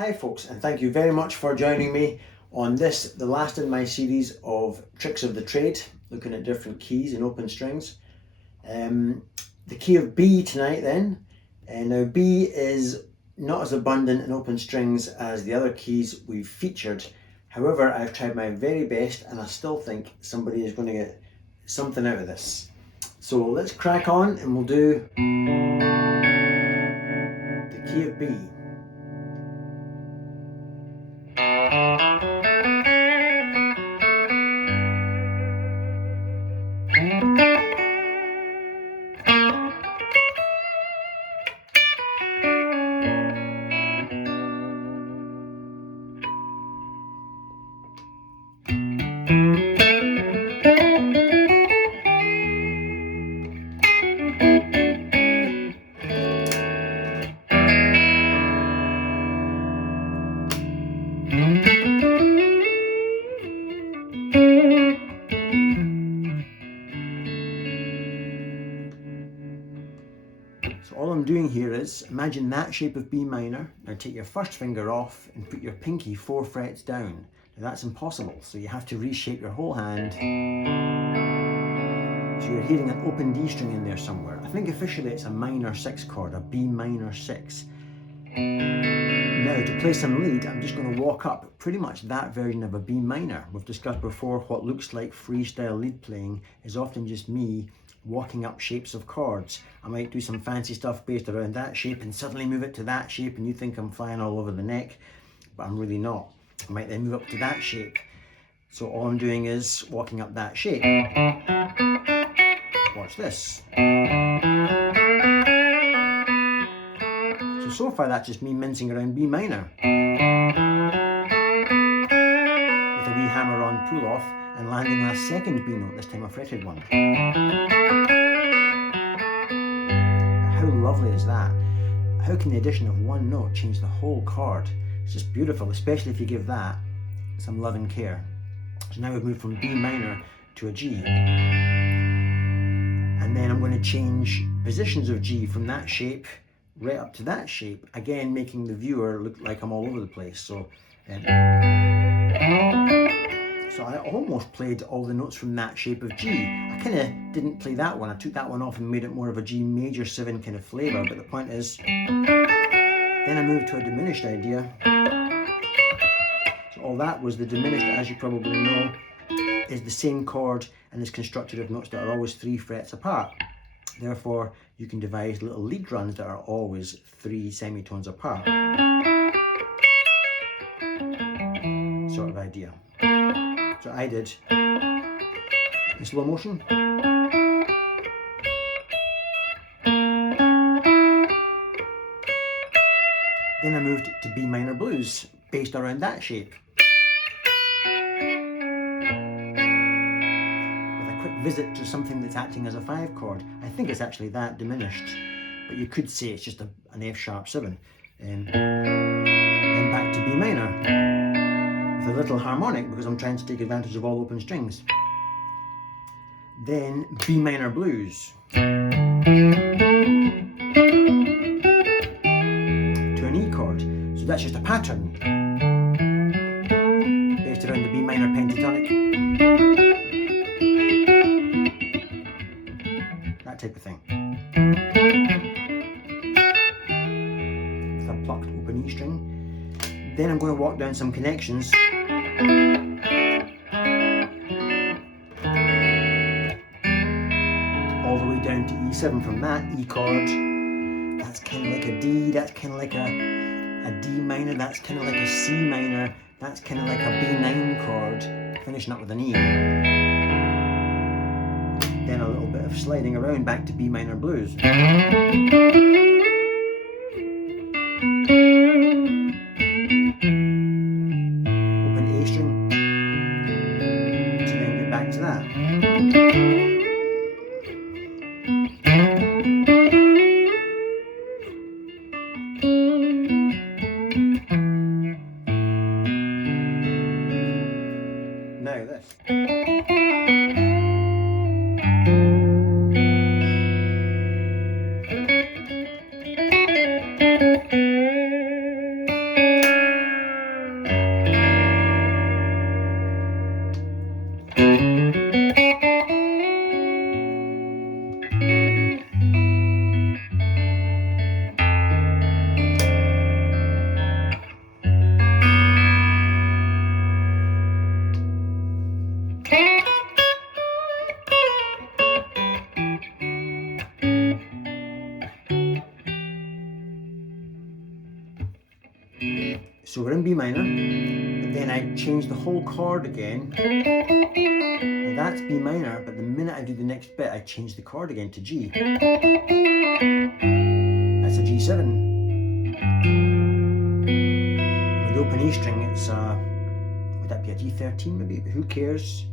Hi folks, and thank you very much for joining me on this, the last in my series of tricks of the trade, looking at different keys and open strings. The key of B tonight then, and now B is not as abundant in open strings as the other keys we've featured. However, I've tried my very best and I still think somebody is going to get something out of this. So let's crack on and we'll do the key of B. So all I'm doing here is, imagine that shape of B minor. Now take your first finger off and put your pinky 4 frets down. Now that's impossible, so you have to reshape your whole hand. So you're hearing an open D string in there somewhere. I think officially it's a minor 6 chord, a B minor 6. Now to play some lead, I'm just going to walk up pretty much that version of a B minor. We've discussed before what looks like freestyle lead playing is often just me walking up shapes of chords. I might do some fancy stuff based around that shape and suddenly move it to that shape and you think I'm flying all over the neck, but I'm really not. I might then move up to that shape. So all I'm doing is walking up that shape. Watch this. So far that's just me mincing around B minor with a wee hammer-on pull-off and landing a second B note, this time a fretted one. How lovely is that? How can the addition of one note change the whole chord? It's just beautiful, especially if you give that some love and care. So now we've moved from B minor to a G. And then I'm going to change positions of G from that shape right up to that shape, again making the viewer look like I'm all over the place. So I almost played all the notes from that shape of G. I kind of didn't play that one. I took that one off and made it more of a G major 7 kind of flavour, but the point is, then I moved to a diminished idea. So all that was the diminished, as you probably know, is the same chord and is constructed of notes that are always 3 frets apart. Therefore, you can devise little lead runs that are always 3 semitones apart. Sort of idea. So I did in slow motion. Then I moved to B minor blues, based around that shape. Visit to something that's acting as a 5 chord. I think it's actually that diminished, but you could say it's just an F sharp 7. Then back to B minor with a little harmonic because I'm trying to take advantage of all open strings. Then B minor blues to an E chord. So that's just a pattern based around the B minor pentatonic. Type of thing. With a plucked open E string. Then I'm going to walk down some connections. All the way down to E7 from that E chord. That's kind of like a D, that's kind of like a D minor, that's kind of like a C minor, that's kind of like a B9 chord, finishing up with an E. Then a little bit of sliding around back to B minor blues. Open A string to then get back to that. Now this. So we're in B minor, but then I change the whole chord again. Now that's B minor, but the minute I do the next bit, I change the chord again to G. That's a G7. With the open E string, it's would that be a G13 maybe? But who cares?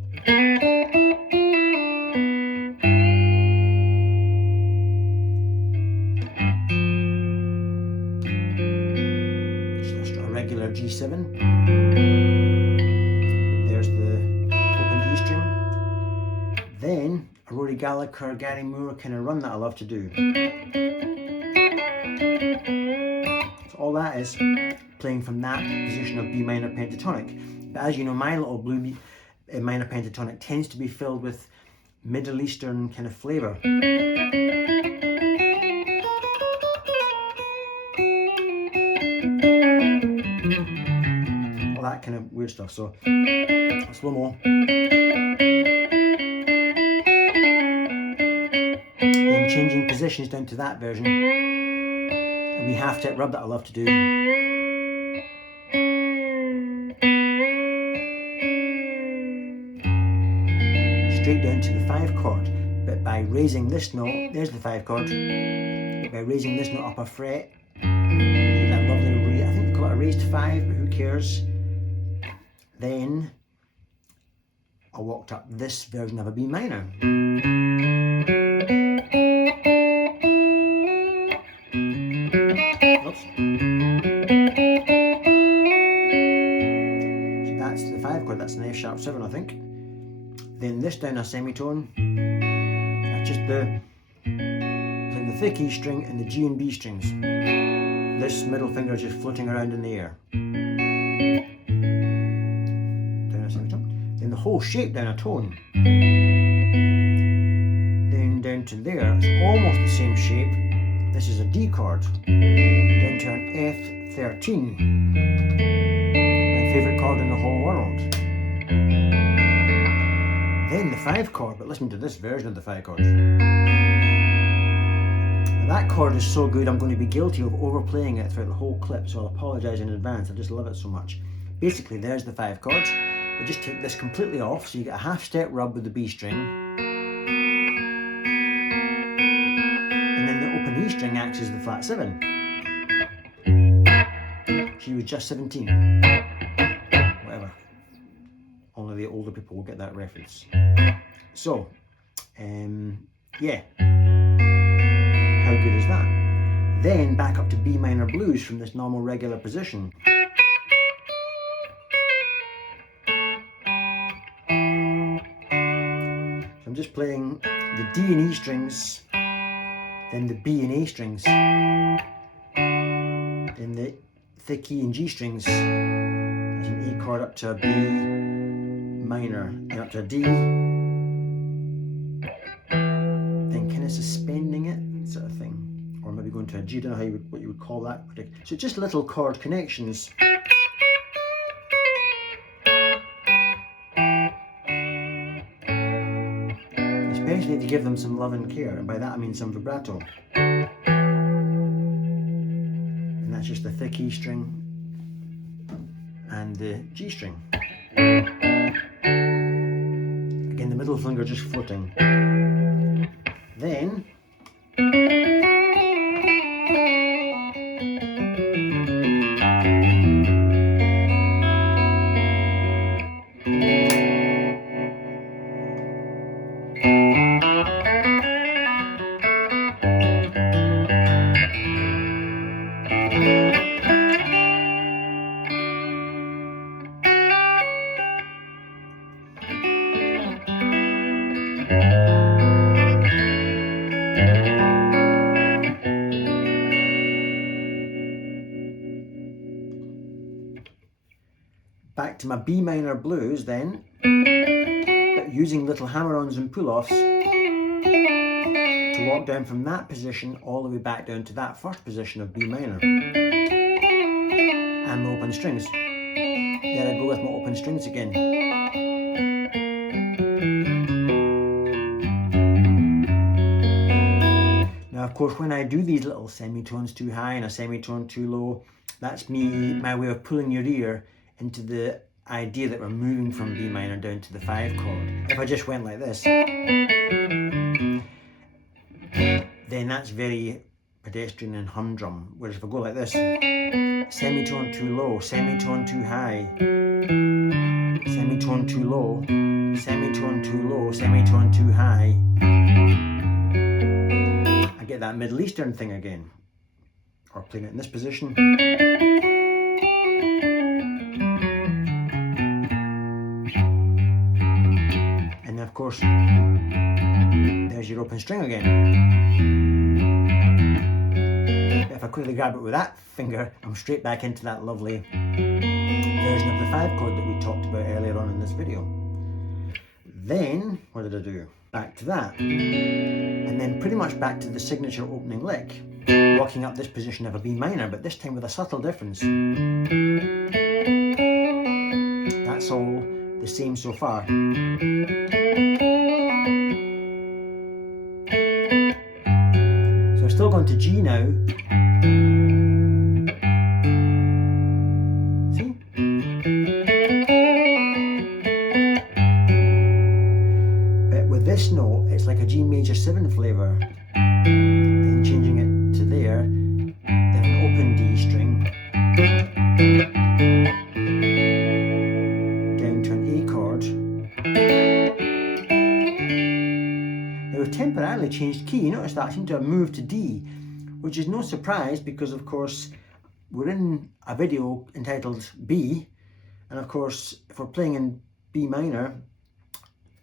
Just a regular G7. But there's the open E string. Then a Rory Gallagher, Gary Moore kind of run that I love to do. So all that is playing from that position of B minor pentatonic. But as you know, my little blue minor pentatonic tends to be filled with Middle Eastern kind of flavour. All that kind of weird stuff. So slow-mo. Then changing positions down to that version. And we half-step rub that I love to do. Straight down to the 5 chord, but by raising this note, there's the 5 chord, but by raising this note up a fret, you get that lovely, I think they call it a raised 5, but who cares? Then I walked up this version of a B minor. Oops. So that's the 5 chord, that's an F sharp 7 I think. Then this down a semitone, that's just playing the thick E string and the G and B strings. This middle finger is just floating around in the air. Down a semitone. Then the whole shape down a tone. Then down to there, it's almost the same shape. This is a D chord. Down to an F13. My favourite chord in the whole world. Then the 5 chord, but listen to this version of the 5 chord. Now that chord is so good, I'm going to be guilty of overplaying it throughout the whole clip, so I'll apologise in advance. I just love it so much. Basically, there's the 5 chords. We just take this completely off, so you get a half-step rub with the B string. And then the open E string acts as the flat 7. She was just 17. Whatever. Only the older people will get that reference. So, yeah. How good is that? Then back up to B minor blues from this normal regular position. So I'm just playing the D and E strings, then the B and A strings, then the thick E and G strings. There's an A chord up to a B minor, and up to a D, then kind of suspending it, sort of thing, or maybe going to a G. I don't know what you would call that. So just little chord connections. Especially to give them some love and care, and by that I mean some vibrato. And that's just the thick E string and the G string. Again, the middle finger just floating. Then back to my B minor blues then, but using little hammer-ons and pull-offs to walk down from that position all the way back down to that first position of B minor. And my open strings. There I go with my open strings again. Now of course when I do these little semitones too high and a semitone too low, That's my way of pulling your ear into the idea that we're moving from B minor down to the 5 chord. If I just went like this, then that's very pedestrian and humdrum. Whereas if I go like this, semitone too low, semitone too high, semitone too low, semitone too low, semitone too high, I get that Middle Eastern thing again. Or playing it in this position. And of course, there's your open string again. If I quickly grab it with that finger, I'm straight back into that lovely version of the 5 chord that we talked about earlier on in this video. Then, what did I do? Back to that. And then pretty much back to the signature opening lick, walking up this position of a B minor, but this time with a subtle difference. That's all the same so far. So I've still gone to G now. See? But with this note, it's like a G major 7 flavor. Then changing it to there, then an open D string, down to an A chord. Now we've temporarily changed key. You notice that I seem to have moved to D, which is no surprise because of course we're in a video entitled B, and of course if we're playing in B minor,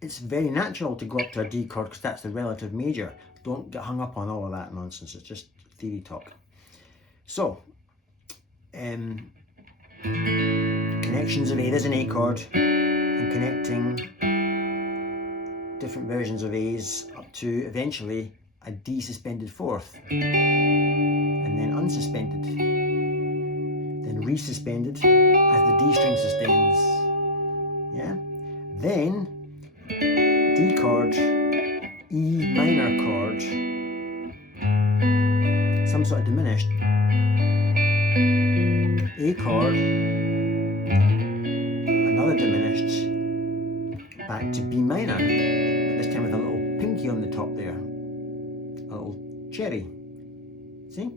it's very natural to go up to a D chord because that's the relative major. Don't get hung up on all of that nonsense, it's just theory talk. So, connections of A, there's an A chord, and connecting different versions of A's up to eventually a D suspended 4th, and then unsuspended, then resuspended as the D string sustains. Yeah? Then, D chord, E minor chord, some sort of diminished, A chord, another diminished, back to B minor, this time with a little pinky on the top there, a little cherry, see?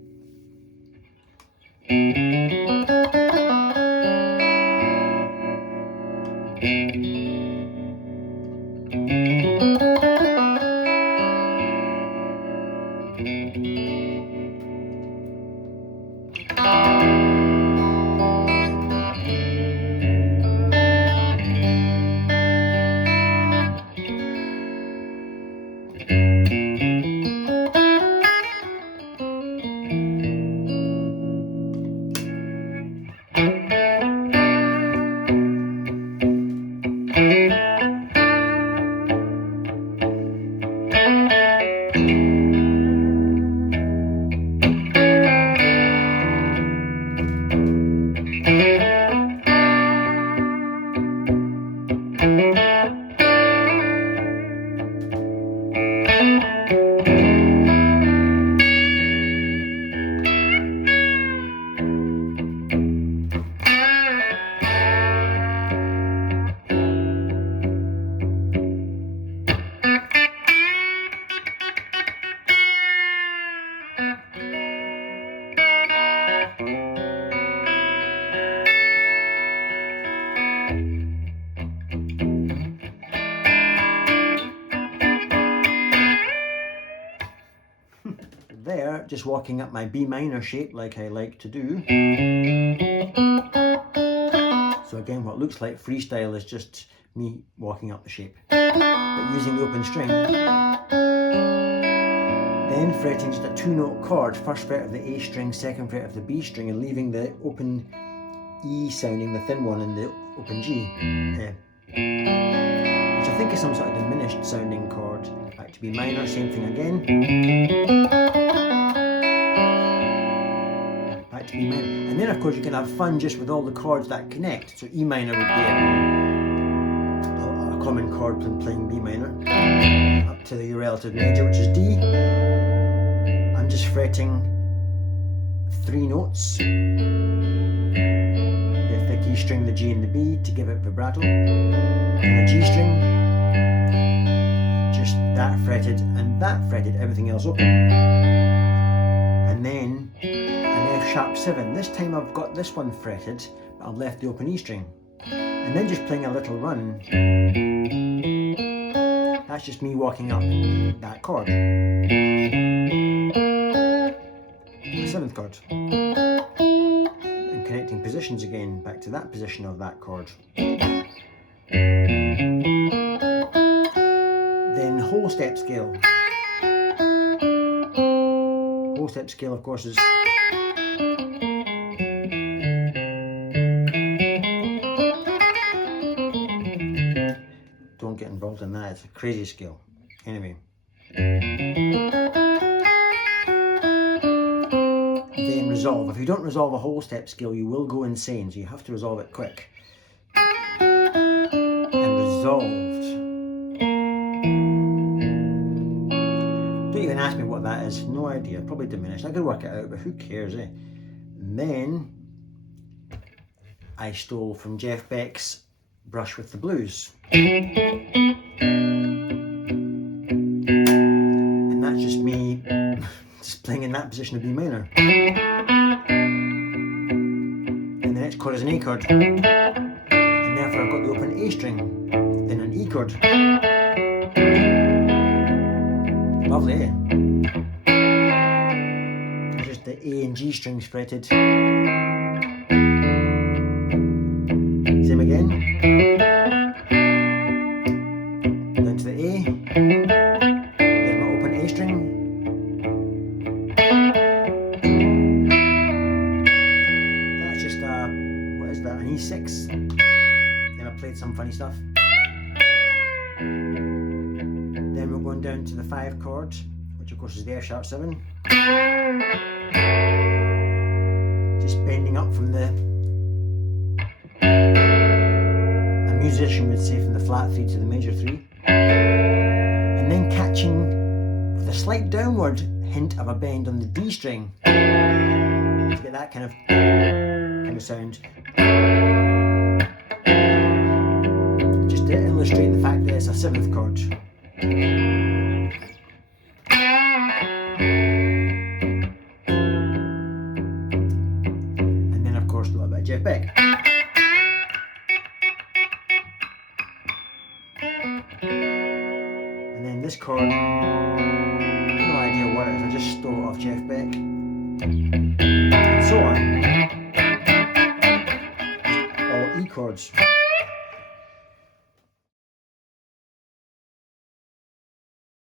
There, just walking up my B minor shape like I like to do. So again, what looks like freestyle is just me walking up the shape, but using the open string. Then fretting just a 2-note chord, first fret of the A string, second fret of the B string, and leaving the open E sounding, the thin one, in the open G. Which I think is some sort of diminished sounding chord. Back to B minor, same thing again. Back to B minor. And then of course you can have fun just with all the chords that connect. So E minor would be a common chord when playing B minor. Up to the relative major, which is D. I'm just fretting 3 notes, the thick E string, the G and the B to give it vibrato, and the G string, just that fretted and that fretted, everything else open. And then an F sharp 7. This time I've got this one fretted, but I've left the open E string. And then just playing a little run. That's just me walking up that chord. The 7th chord. And connecting positions again, back to that position of that chord. Then whole step scale. Whole step scale, of course, is don't get involved in that, it's a crazy scale. Anyway. Then resolve. If you don't resolve a whole step scale, you will go insane, so you have to resolve it quick. And resolved. Don't even ask me what that is, no idea, probably diminished. I could work it out, but who cares, eh? And then I stole from Jeff Beck's Brush with the Blues. And that's just me just playing in that position of B minor. And the next chord is an A chord. And therefore I've got the open A string. Then an E chord. Lovely, eh? There's just the A and G strings fretted. Same again. Down to the A. Then my open A string. That's just what is that? An E6. Then I played some funny stuff. Then we're going down to the 5 chord, which of course is the F sharp 7. Just bending up from the, a musician would say, from the flat 3 to the major 3. And then catching with a slight downward hint of a bend on the D string to get that kind of sound. Just to illustrate the fact that it's a 7th chord. And then of course a little bit of Jeff Beck. And then this chord, no idea what it is, I just stole it off Jeff Beck. And so on. All E chords.